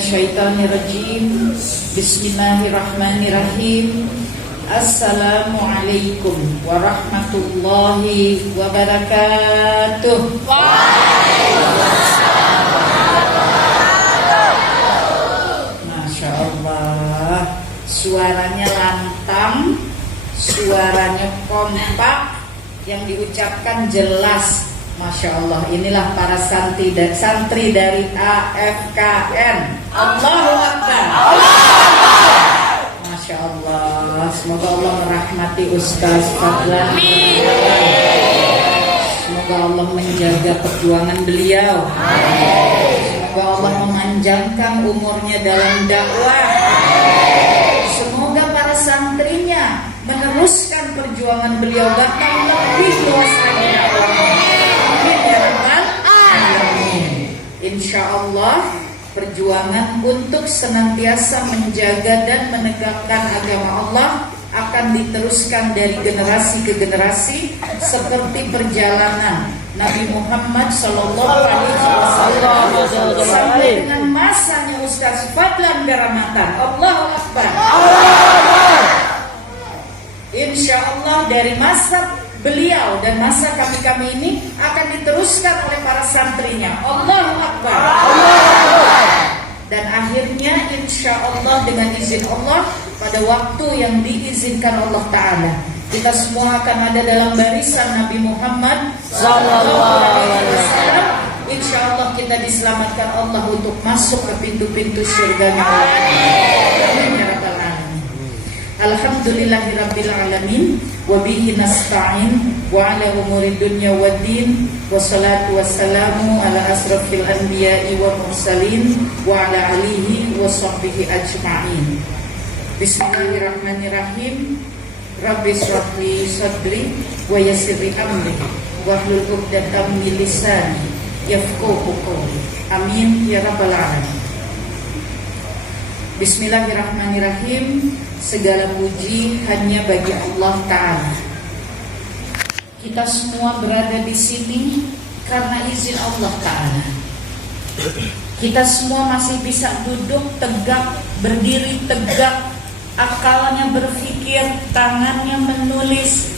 minasyaitonirrajim. Bismillahirrahmanirrahim. Assalamualaikum warahmatullahi wabarakatuh. Masya Allah, suaranya lantang, suaranya kompak, yang diucapkan jelas. Masya Allah, inilah para santri dari AFKN. Allahu Akbar. Masya Allah, semoga Allah merahmati Ustaz Fadlan. Semoga Allah menjaga perjuangan beliau. Semoga Allah memanjangkan umurnya dalam dakwah. Semoga para santrinya meneruskan perjuangan beliau bahkan lebih luas lagi. Amin ya rabbal alamin. Insyaallah perjuangan untuk senantiasa menjaga dan menegakkan agama Allah akan diteruskan dari generasi ke generasi seperti perjalanan Nabi Muhammad Sallallahu Alaihi Wasallam sampai dengan masanya Ustaz Fadlan Garamatan. Allahu Akbar. Insya Allah dari masa beliau dan masa kami ini akan diteruskan oleh para santrinya. Allahu Akbar. Dan akhirnya insya Allah dengan izin Allah pada waktu yang diizinkan Allah Ta'ala, kita semua akan ada dalam barisan Nabi Muhammad Sallallahu Alaihi Wasallam. Insya Allah kita diselamatkan Allah untuk masuk ke pintu-pintu surganya Allah. Amin ya rabbal alamin. Alhamdulillahirabbil alamin. Wabihi nasta'in wa ala umuri dunya waddin. Wassalatu wassalamu ala asrafil anbiya'i wa mursalin wa ala alihi wa sahbihi ajma'in. Bismillahirrahmanirrahim. Rabbi shrah li sadri wa yassir li amri wahlul 'uqdatam min lisani yafqahu qawli. Amin ya rabbal alamin. Bismillahirrahmanirrahim. Segala puji hanya bagi Allah Ta'ala. Kita semua berada di sini karena izin Allah Ta'ala. Kita semua masih bisa duduk tegak, berdiri tegak, akalnya berpikir, tangannya menulis,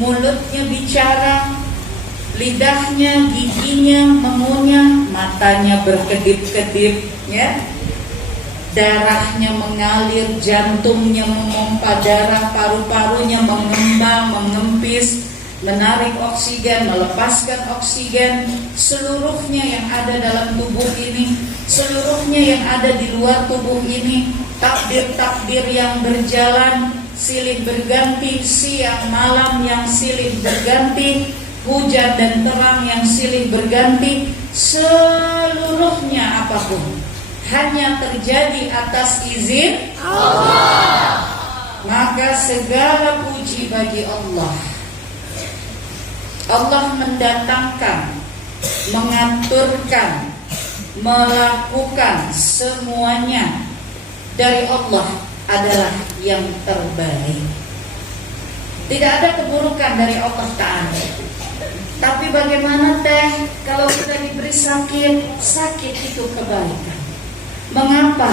mulutnya bicara, lidahnya, giginya mengunyah, matanya berkedip-kedip, ya. Darahnya mengalir, jantungnya memompa darah, paru-parunya mengembang, mengempis, menarik oksigen, melepaskan oksigen. Seluruhnya yang ada dalam tubuh ini, seluruhnya yang ada di luar tubuh ini, takdir-takdir yang berjalan, silih berganti, siang malam yang silih berganti, hujan dan terang yang silih berganti, seluruhnya apapun hanya terjadi atas izin Allah. Maka segala puji bagi Allah. Allah mendatangkan, mengaturkan, melakukan semuanya dari Allah adalah yang terbaik. Tidak ada keburukan dari Allah Ta'ala. Tapi bagaimana teh kalau kita diberi sakit? Sakit itu kebaikan. Mengapa?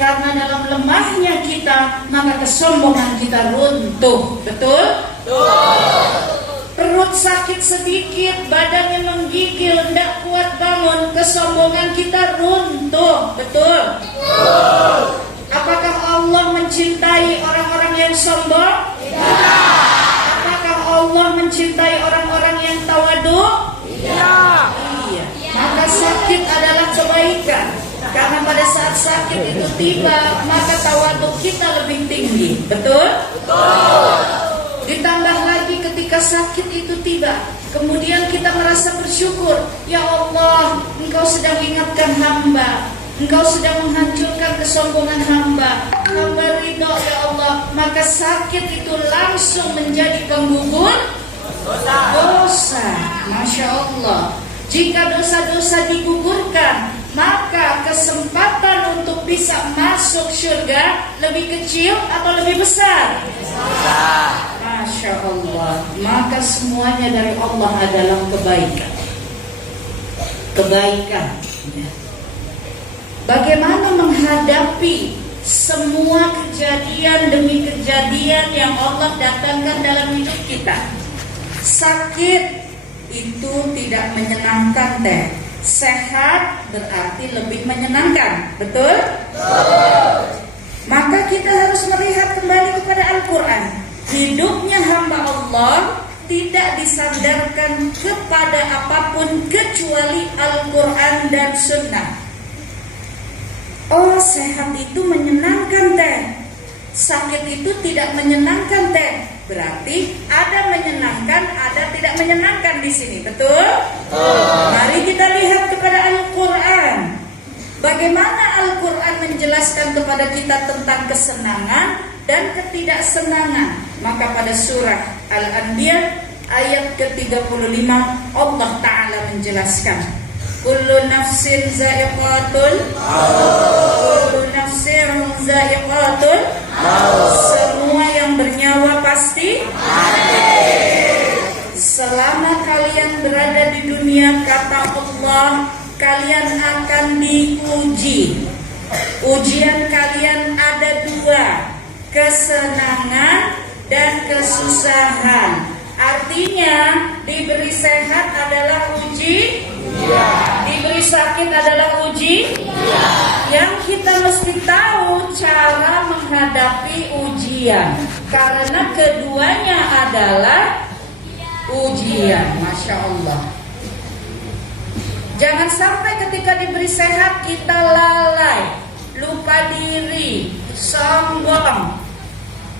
Karena dalam lemahnya kita, maka kesombongan kita runtuh. Betul? Perut sakit sedikit, badannya menggigil, tidak kuat bangun, kesombongan kita runtuh. Betul? Apakah Allah mencintai orang-orang yang sombong? Tidak. Apakah Allah mencintai orang-orang yang tawadu? Tidak. Iya. Maka sakit adalah kebaikan. Karena pada saat sakit itu tiba, maka tawaduk kita lebih tinggi. Betul? Betul. Ditambah lagi ketika sakit itu tiba, kemudian kita merasa bersyukur. Ya Allah, Engkau sedang ingatkan hamba, Engkau sedang menghancurkan kesombongan hamba. Hamba ridho ya Allah. Maka sakit itu langsung menjadi penggugur dosa. Masya Allah. Jika dosa-dosa digugurkan, maka kesempatan untuk bisa masuk surga lebih kecil atau lebih besar? Masya Allah. Maka semuanya dari Allah adalah kebaikan. Kebaikan. Bagaimana menghadapi semua kejadian demi kejadian yang Allah datangkan dalam hidup kita. Sakit itu tidak menyenangkan teh. Sehat berarti lebih menyenangkan. Betul? Maka kita harus melihat kembali kepada Al-Quran. Hidupnya hamba Allah tidak disandarkan kepada apapun kecuali Al-Quran dan Sunnah. Oh, sehat itu menyenangkan teh, sakit itu tidak menyenangkan teh. Berarti ada menyenangkan, ada tidak menyenangkan di sini, betul? Mari kita lihat kepada Al-Quran. Bagaimana Al-Quran menjelaskan kepada kita tentang kesenangan dan ketidaksenangan. Maka pada surah Al-Anbiya ayat ke-35 Allah Ta'ala menjelaskan, kullu nafsin za'iqatul kullu nafsin za'iqatul semua yang bernyawa pasti selama kalian berada di dunia, kata Allah, kalian akan diuji. Ujian kalian ada dua, kesenangan dan kesusahan. Artinya diberi sehat adalah uji, diberi sakit adalah uji. Yang kita mesti tahu cara menghadapi ujian, karena keduanya adalah ujian. Masya Allah. Jangan sampai ketika diberi sehat kita lalai, lupa diri, sombong.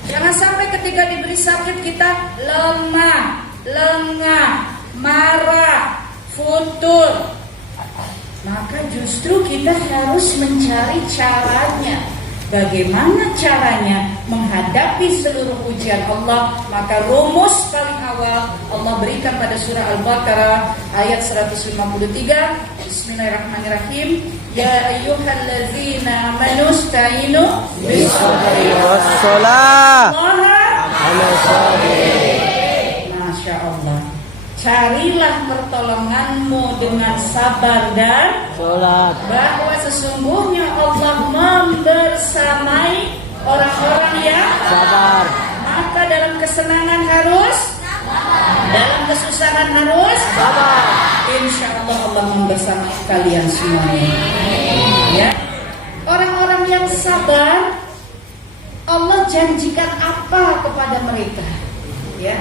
Jangan sampai ketika diberi sakit kita lemah, lengah, marah, futur. Maka justru kita harus mencari caranya. Bagaimana caranya menghadapi seluruh ujian Allah? Maka rumus paling awal Allah berikan pada surah Al-Baqarah ayat 153. Bismillahirrahmanirrahim. Ya ayyuhallazina amanu ista'inu bis-sabri was-shalah. Masya Allah. Carilah pertolonganmu dengan sabar dan sholat, bahwa sesungguhnya Allah membersamai orang-orang yang sabar. Maka dalam kesenangan harus sabar, dalam kesusahan harus sabar. Insya Allah Allah membersamai kalian semuanya. Ya, orang-orang yang sabar Allah janjikan apa kepada mereka? Ya.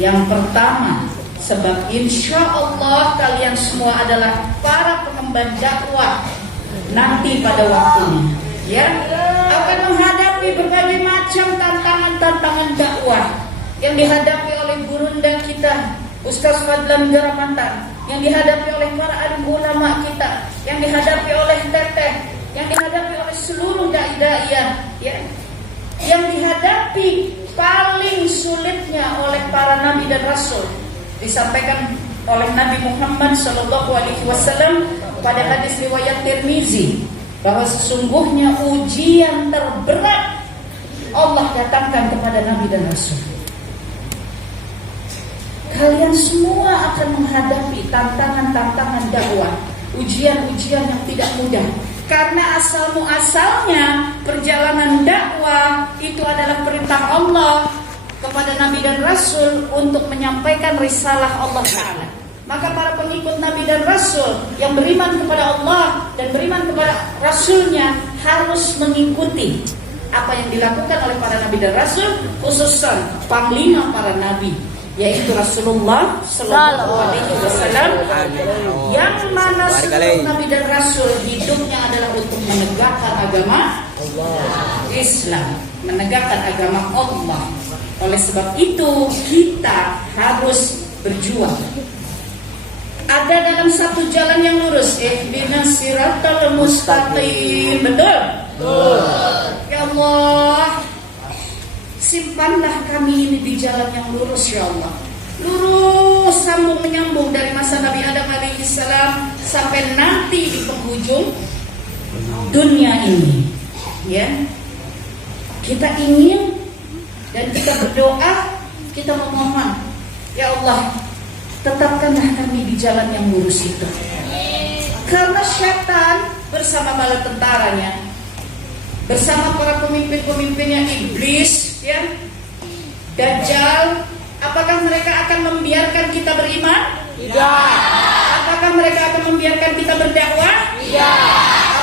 Yang pertama, sebab insya Allah kalian semua adalah para pengemban dakwah nanti pada waktunya, ya, akan menghadapi berbagai macam tantangan-tantangan dakwah yang dihadapi oleh gurunda kita, Ustaz Fadlan Garamantan, yang dihadapi oleh para alim ulama kita, yang dihadapi oleh teteh, yang dihadapi oleh seluruh dai-daiyah, ya, yang dihadapi paling sulitnya oleh para nabi dan rasul. Disampaikan oleh Nabi Muhammad SAW pada hadis riwayat Tirmizi bahwa sesungguhnya ujian terberat Allah datangkan kepada nabi dan rasul. Kalian semua akan menghadapi tantangan-tantangan dakwah, ujian-ujian yang tidak mudah. Karena asal muasalnya perjalanan dakwah itu adalah perintah Allah kepada Nabi dan Rasul untuk menyampaikan risalah Allah Ta'ala. Maka para pengikut Nabi dan Rasul yang beriman kepada Allah dan beriman kepada Rasulnya harus mengikuti apa yang dilakukan oleh para Nabi dan Rasul, khususnya panglima para Nabi, yaitu Rasulullah Sallallahu Alaihi Wasallam, yang mana seluruh Nabi dan Rasul hidupnya adalah untuk menegakkan agama Islam, menegakkan agama Allah. Oleh sebab itu kita harus berjuang. Ada dalam satu jalan yang lurus, ihdinas siratal mustaqim. Betul? Ya Allah, simpanlah kami ini di jalan yang lurus, ya Allah. Lurus, sambung menyambung dari masa Nabi Adam alaihissalam sampai nanti di penghujung dunia ini. Ya, kita ingin dan kita berdoa, kita memohon, ya Allah, tetapkanlah kami di jalan yang lurus itu. Karena syaitan bersama bala tentaranya, bersama para pemimpin-pemimpinnya iblis, ya, Dajjal. Apakah mereka akan membiarkan kita beriman? Tidak. Apakah mereka akan membiarkan kita berdakwah? Tidak.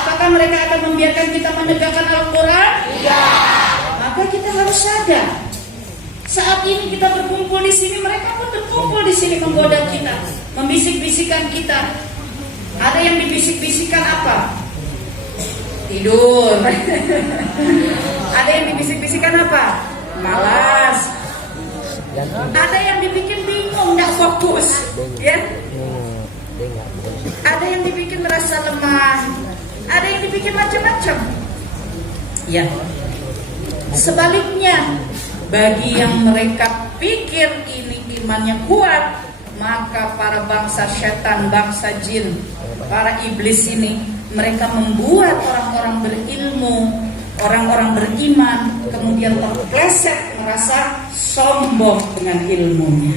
Apakah mereka akan membiarkan kita menegakkan Al-Quran? Tidak. Maka kita harus sadar. Saat ini kita berkumpul di sini, mereka pun berkumpul di sini menggoda kita, membisik-bisikan kita. Ada yang dibisik-bisikan apa? Tidur. Ada yang dibisik-bisikan apa? Malas. Ada yang dibikin bingung, nggak fokus, ya. Ada yang dibikin merasa lemah. Ada yang dibikin macam-macam. Ya. Sebaliknya, bagi yang mereka pikir ini imannya kuat, maka para bangsa setan, bangsa jin, para iblis ini, mereka membuat orang-orang berilmu, orang-orang beriman, kemudian terpleset merasa sombong dengan ilmunya,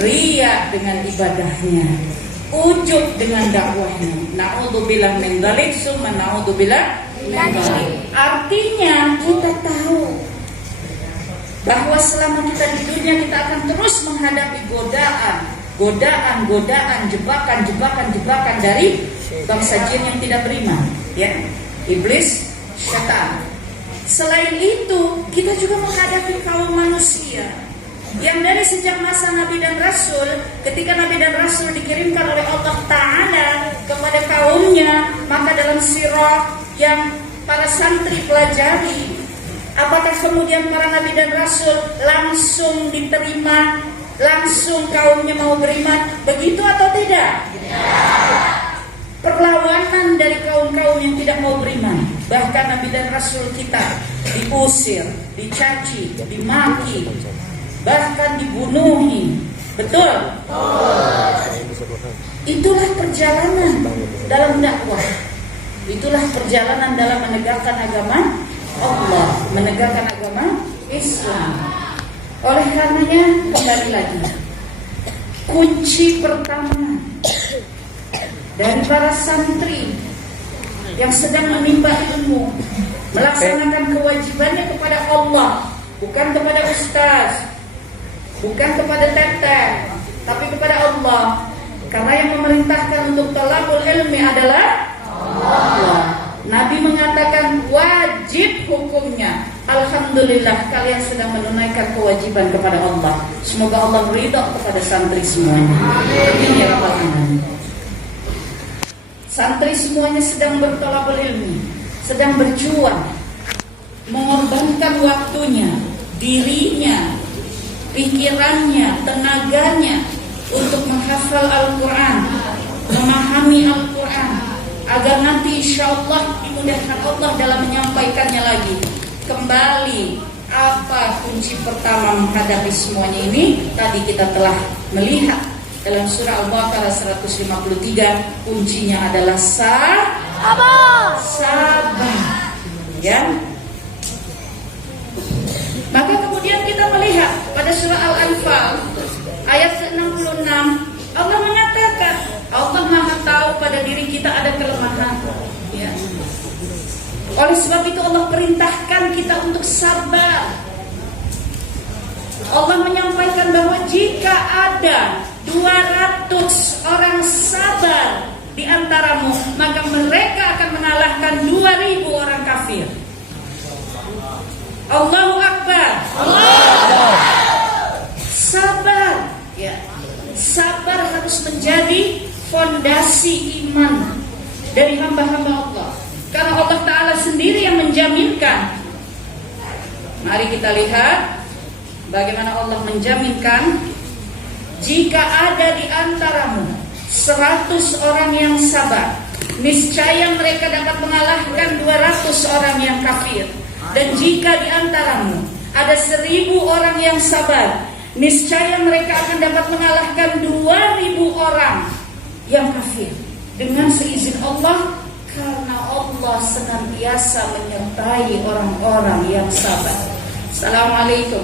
riya dengan ibadahnya, ujub dengan dakwahnya. Na'udzubillah min dzalik, summa na'udzubillah min dzalik. Artinya kita tahu bahwa selama kita di dunia kita akan terus menghadapi godaan, jebakan dari bangsa jin yang tidak beriman, ya, iblis, setan. Selain itu, kita juga menghadapi kaum manusia yang dari sejak masa Nabi dan Rasul, ketika Nabi dan Rasul dikirimkan oleh Allah Ta'ala kepada kaumnya, maka dalam sirah yang para santri pelajari, apakah kemudian para Nabi dan Rasul langsung diterima, langsung kaumnya mau beriman, begitu atau tidak? Perlawanan dari kaum-kaum yang tidak mau beriman. Bahkan Nabi dan Rasul kita diusir, dicaci, dimaki, bahkan dibunuhi. Betul? Itulah perjalanan dalam dakwah. Itulah perjalanan dalam menegakkan agama Allah, menegakkan agama Islam. Oleh karenanya, kembali lagi, kunci pertama dari para santri yang sedang menimba ilmu, melaksanakan kewajibannya kepada Allah, bukan kepada ustaz, bukan kepada teteh, tapi kepada Allah. Karena yang memerintahkan untuk talabul ilmi adalah Allah. Nabi mengatakan wajib hukumnya. Alhamdulillah kalian sedang menunaikan kewajiban kepada Allah. Semoga Allah ridha kepada santri semuanya. Amin ya rabbal alamin. Santri semuanya sedang bertolabul ilmi, sedang berjuang, mengorbankan waktunya, dirinya, pikirannya, tenaganya untuk menghafal Al-Quran, memahami Al-Quran, agar nanti insya Allah dimudahkan Allah dalam menyampaikannya lagi. Kembali, apa kunci pertama menghadapi semuanya ini? Tadi kita telah melihat dalam surah Al-Baqarah 153, kuncinya adalah sabar. Ya. Maka kemudian kita melihat pada surah Al-Anfal ayat 66, Allah menyatakan Allah Maha tahu pada diri kita ada kelemahan. Ya. Oleh sebab itu Allah perintahkan kita untuk sabar. Allah menyampaikan bahwa jika ada 200 orang sabar di antaramu, maka mereka akan mengalahkan 2000 orang kafir. Allahu Akbar. Sabar, ya. Sabar harus menjadi fondasi iman dari hamba-hamba Allah. Karena Allah Ta'ala sendiri yang menjaminkan. Mari kita lihat bagaimana Allah menjaminkan. Jika ada di antaramu 100 orang yang sabar, niscaya mereka dapat mengalahkan 200 orang yang kafir. Dan jika di antaramu ada 1000 orang yang sabar, niscaya mereka akan dapat mengalahkan 2000 orang yang kafir. Dengan seizin Allah, karena Allah senantiasa menyertai orang-orang yang sabar. Assalamualaikum.